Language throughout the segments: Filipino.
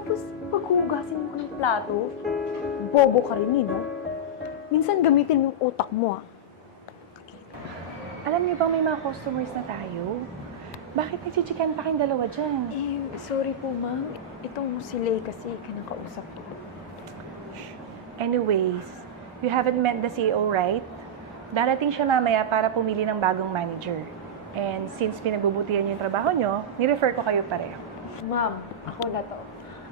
Tapos, paghugasin mo ng plato, bobo ka rin, no? Minsan gamitin mo yung utak mo, ah. Alam niyo bang may mga customers na tayo? Bakit nagchichikan pa kayong dalawa dyan? Sorry po, ma'am. Itong si Lay kasi kinakausap ko. Anyways, you haven't met the CEO, right? Darating siya mamaya para pumili ng bagong manager. And since pinagbubutihan niyo yung trabaho niyo, ni-refer ko kayo pareho. Ma'am, ako na to.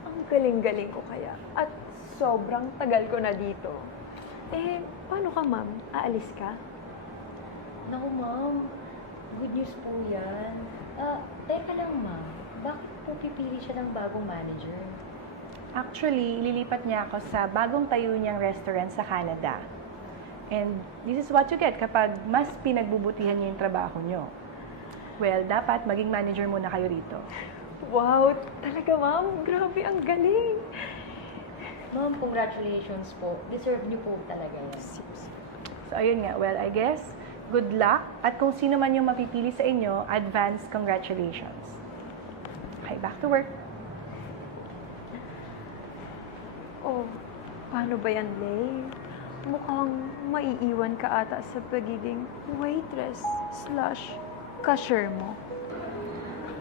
Ang galing-galing ko kaya. At sobrang tagal ko na dito. Paano ka, ma'am? Aalis ka? Naku, ma'am. Good news po yan. Teka lang, ma'am. Bakit po pipili siya ng bagong manager? Actually, lilipat niya ako sa bagong tayo niyang restaurant sa Canada. And this is what you get kapag mas pinagbubutihan niyo yung trabaho niyo. Well, dapat maging manager muna kayo rito. Wow, talaga, ma'am. Grabe, ang galing. Ma'am, congratulations po. Deserve niyo po talaga yan. So, ayun nga. Well, I guess, good luck. At kung sino man yung mapipili sa inyo, advance congratulations. Okay, back to work. Oh, paano ba yan, Lay? Mukhang maiiwan ka ata sa pagiging waitress/cashier mo.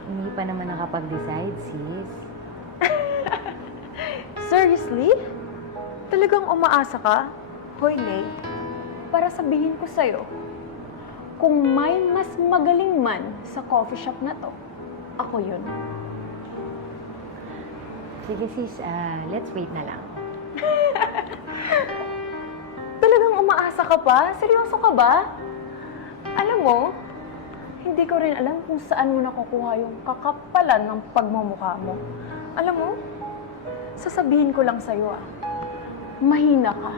Hindi pa naman nakapag-decide, sis. Seriously? Talagang umaasa ka? Hoy, Lay, para sabihin ko sa'yo, kung may mas magaling man sa coffee shop na to, ako yun. Sige, sis. Let's wait na lang. Talagang umaasa ka pa? Seryoso ka ba? Alam mo, hindi ko rin alam kung saan mo nakukuha yung kakapalan ng pagmumukha mo. Alam mo, sasabihin ko lang sa'yo, mahina ka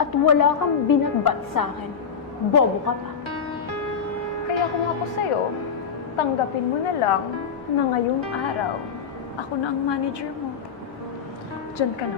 at wala kang binatbat sa akin. Bobo ka pa. Kaya kung ako sa'yo, tanggapin mo na lang na ngayong araw, ako na ang manager mo. Diyan ka na.